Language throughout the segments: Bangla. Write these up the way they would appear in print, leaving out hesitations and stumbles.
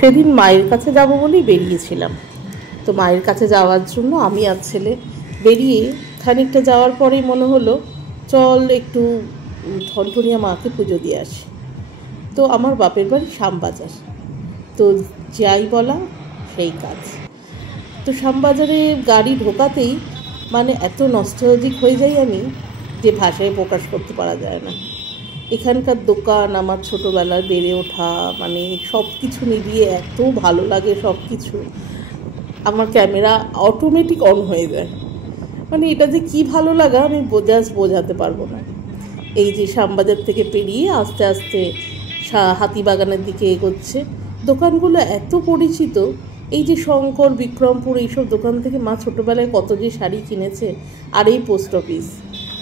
সেদিন মায়ের কাছে যাব বলেই বেরিয়েছিলাম। তো মায়ের কাছে যাওয়ার জন্য আমি আর ছেলে বেরিয়ে খানিকটা যাওয়ার পরেই মনে হলো চল একটু ঠনঠনিয়া মাকে পুজো দিয়ে আসি। তো আমার বাপের বাড়ি শ্যামবাজার, তো যাই বলা সেই কাজ। তো শ্যামবাজারে গাড়ি ঢোকাতেই মানে এত নস্টালজিক হয়ে যাই আমি যে ভাষায় প্রকাশ করতে পারা যায় না। এখানকার দোকান, আমার ছোটোবেলায় বেড়ে ওঠা, মানে সব কিছু মিলিয়ে এত ভালো লাগে সব কিছু। আমার ক্যামেরা অটোমেটিক অন হয়ে যায়, মানে এটা যে কী ভালো লাগা আমি বোঝাতে পারবো না। এই যে শ্যামবাজার থেকে পেরিয়ে আস্তে আস্তে হাতিবাগানের দিকে এগোচ্ছে, দোকানগুলো এত পরিচিত। এই যে শঙ্কর, বিক্রমপুর, এইসব দোকান থেকে মা ছোটোবেলায় কত যে শাড়ি কিনেছে। আর এই পোস্ট অফিস,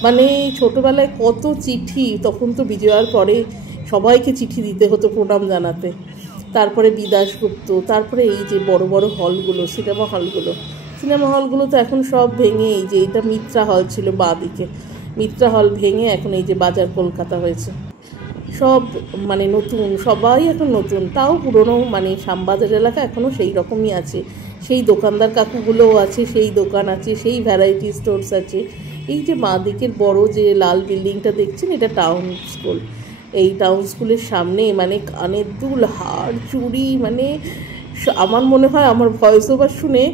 মানে ছোটোবেলায় কত চিঠি, তখন তো বিজয়ার পরে সবাইকে চিঠি দিতে হতো প্রণাম জানাতে। তারপরে বিদাসগুপ্ত, তারপরে এই যে বড় বড় হলগুলো, সিনেমা হলগুলো তো এখন সব ভেঙে, এই যে এটা মিত্রা হল ছিল বাঁ দিকে, মিত্রা হল ভেঙে এখন এই যে বাজার কলকাতা হয়েছে। সব মানে নতুন, সবাই এখন নতুন, তাও পুরনো মানে শ্যামবাজার এলাকা এখনও সেই রকমই আছে। সেই দোকানদার কাকুগুলোও আছে, সেই দোকান আছে, সেই ভ্যারাইটি স্টোরস আছে। এই যে বাঁ দিকের বড় যে লাল বিল্ডিংটা দেখছেন, এটা টাউন স্কুল। এই টাউন স্কুলের সামনে মানে কানের দুল, হার, চুড়ি, মানে আমার মনে হয় আমার ভয়েস ওভার শুনে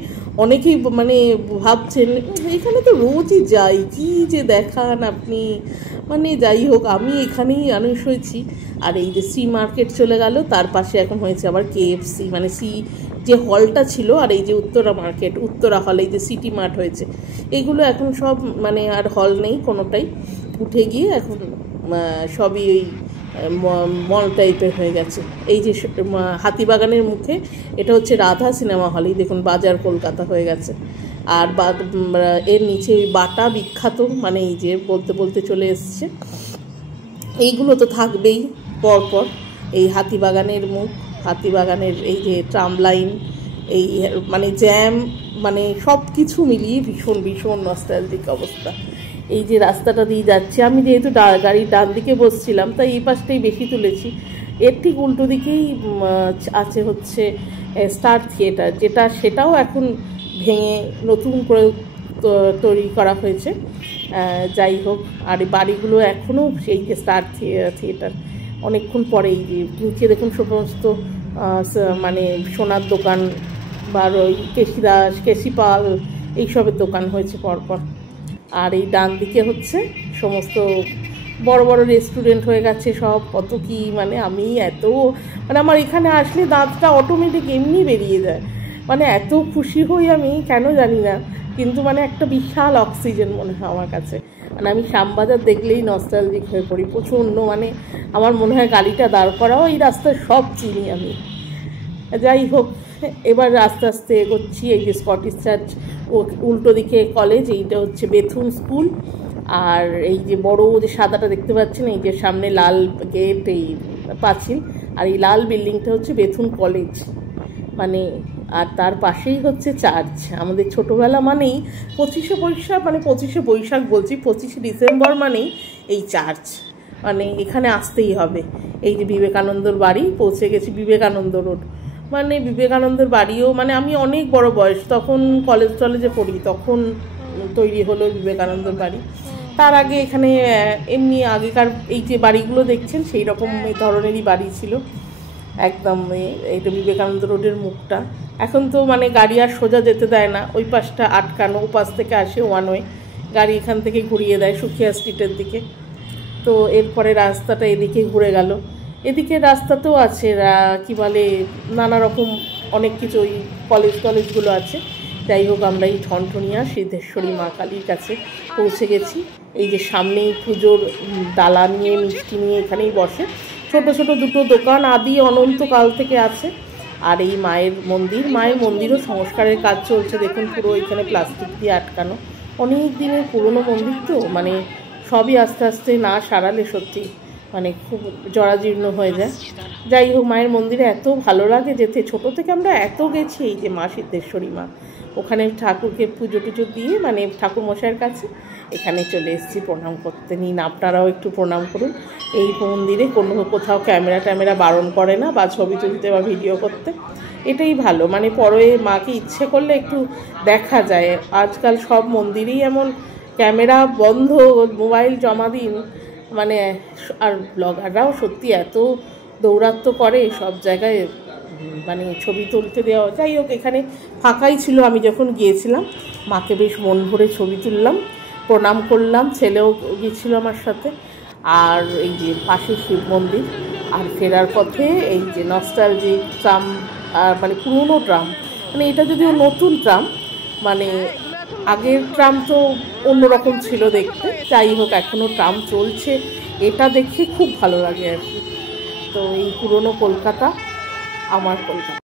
অনেকেই মানে ভাবছেন এখানে তো রোজই যাই, কী যে দেখান আপনি। মানে যাই হোক, আমি এখানেই মানুষ হয়েছি। আর এই যে সি মার্কেট চলে গেল, তার পাশে এখন হয়েছে আবার KFC, মানে সি যে হলটা ছিল, আর এই যে উত্তরা মার্কেট, উত্তরা হল, এই যে সিটি মার্ট হয়েছে, এইগুলো এখন সব মানে আর হল নেই কোনোটাই, উঠে গিয়ে এখন সবই ওই মল টাইপের হয়ে গেছে। এই যে হাতিবাগানের মুখে এটা হচ্ছে রাধা সিনেমা হল, এই দেখুন বাজার কলকাতা হয়ে গেছে। আর এর নিচে ওই বাটা বিখ্যাত, মানে এই যে বলতে বলতে চলে এসছে। এইগুলো তো থাকবেই পরপর। এই হাতিবাগানের মুখ, হাতিবাগানের এই যে ট্রাম লাইন, এই মানে জ্যাম, মানে সব কিছু মিলিয়ে ভীষণ ভীষণ নস্টালজিক অবস্থা। এই যে রাস্তাটা দিয়ে যাচ্ছে, আমি যেহেতু গাড়ির ডান দিকে বসছিলাম তাই এই পাশটাই বেশি তুলেছি। এর ঠিক উল্টো দিকেই আছে হচ্ছে স্টার থিয়েটার, সেটাও এখন ভেঙে নতুন করে তৈরি করা হয়েছে। যাই হোক, আর বাড়িগুলো এখনও সেই যে স্টার থিয়েটার, অনেকক্ষণ পরেই যে নিচে দেখুন সমস্ত মানে সোনার দোকান বা ওই কেশিপাল এইসবের দোকান হয়েছে পরপর। আর এই ডান দিকে হচ্ছে সমস্ত বড় বড় রেস্টুরেন্ট হয়ে গেছে সব, কত কি, মানে আমি এত মানে আমার এখানে আসলে দাঁতটা অটোমেটিক এমনি বেরিয়ে যায়, মানে এত খুশি হই আমি কেন জানি না, কিন্তু মানে একটা বিশাল অক্সিজেন মনে হয় আমার কাছে। মানে আমি শ্যামবাজার দেখলেই নস্টালজিক হয়ে পড়ি প্রচণ্ড, মানে আমার মনে হয় গাড়িটা দাঁড় করাও এই রাস্তায় সব চিনি আমি। যাই হোক, এবার আস্তে আস্তে এগোচ্ছি। এই যে স্কটিশ চার্চ, উল্টো দিকে কলেজ, এইটা হচ্ছে বেথুন স্কুল। আর এই যে বড় যে সাদাটা দেখতে পাচ্ছেন, এই যে সামনে লাল গেট, এই পাঁচিল, আর এই লাল বিল্ডিংটা হচ্ছে বেথুন কলেজ মানে। আর তার পাশেই হচ্ছে চার্চ। আমাদের ছোটোবেলা মানেই 25শে বৈশাখ, মানে 25শে বৈশাখ বলছি, 25শে ডিসেম্বর মানেই এই চার্চ, মানে এখানে আসতেই হবে। এই যে বিবেকানন্দর বাড়ি, পৌঁছে গেছি বিবেকানন্দ রোড, মানে বিবেকানন্দের বাড়িও, মানে আমি অনেক বড় বয়স, তখন কলেজে পড়ি, তখন তৈরি হলো বিবেকানন্দর বাড়ি। তার আগে এখানে এমনি আগেকার এই যে বাড়িগুলো দেখছেন সেই রকম এই ধরনেরই বাড়ি ছিল একদম। এইটা বিবেকানন্দ রোডের মুখটা, এখন তো মানে গাড়ি আর সোজা যেতে দেয় না, ওই পাশটা আটকানো, ও পাশ থেকে আসে ওয়ান ওয়ে গাড়ি, এখান থেকে ঘুরিয়ে দেয় সুখিয়া স্ট্রিটের দিকে। তো এরপরে রাস্তাটা এদিকে ঘুরে গেল, এদিকে রাস্তাতেও আছে কি বলে নানা রকম অনেক কিছু, ওই কলেজগুলো আছে। যাই হোক, আমরা এই ঠনঠনিয়া সিদ্ধেশ্বরী মা কালীর কাছে পৌঁছে গেছি। এই যে সামনেই পুজোর ডালা নিয়ে, মিষ্টি নিয়ে এখানেই বসে, ছোট ছোট দুটো দোকান আদি অনন্তকাল থেকে আছে। আর এই মায়ের মন্দিরও সংস্কারের কাজ চলছে, দেখুন পুরো এখানে প্লাস্টিক দিয়ে আটকানো, অনেক দিনের পুরনো মন্দির তো, মানে সবই আস্তে আস্তে না সারালে সত্যি মানে খুব জরাজীর্ণ হয়ে যায়। যাই হোক, মায়ের মন্দিরে এত ভালো লাগে যেতে, ছোটো থেকে আমরা এত গেছি। এই যে মা সিদ্ধেশ্বরী মা, ওখানে ঠাকুরকে পুজো টুজো দিয়ে, মানে ঠাকুর মশাইয়ের কাছে এখানে চলে এসেছি প্রণাম করতে। নিন আপনারাও একটু প্রণাম করুন। এই মন্দিরে কোথাও ক্যামেরা বারণ করে না, বা ছবি তুলতে বা ভিডিও করতে, এটাই ভালো। মানে পরে মাকে ইচ্ছে করলে একটু দেখা যায়। আজকাল সব মন্দিরেই এমন ক্যামেরা বন্ধ, মোবাইল জমা দিন। মানে আর ব্লগাররাও সত্যি এত দৌরাত্ম্য করে সব জায়গায়, মানে ছবি তুলতে দেওয়া। যাই হোক, এখানে ফাঁকাই ছিল আমি যখন গিয়েছিলাম। মাকে বেশ মন ভরে ছবি তুললাম, প্রণাম করলাম, ছেলেও গিয়েছিল আমার সাথে। আর এই যে পাশে শিব মন্দির, আর ফেরার পথে এই যে নস্টালজিক ট্রাম, মানে পুরনো ট্রাম, মানে এটা যদিও নতুন ট্রাম, মানে আগের ট্রাম তো অন্যরকম ছিল দেখতে। যাই হোক, এখনও ট্রাম চলছে, এটা দেখে খুব ভালো লাগে আর কি। তো এই পুরনো কলকাতা আমার কলকাতা।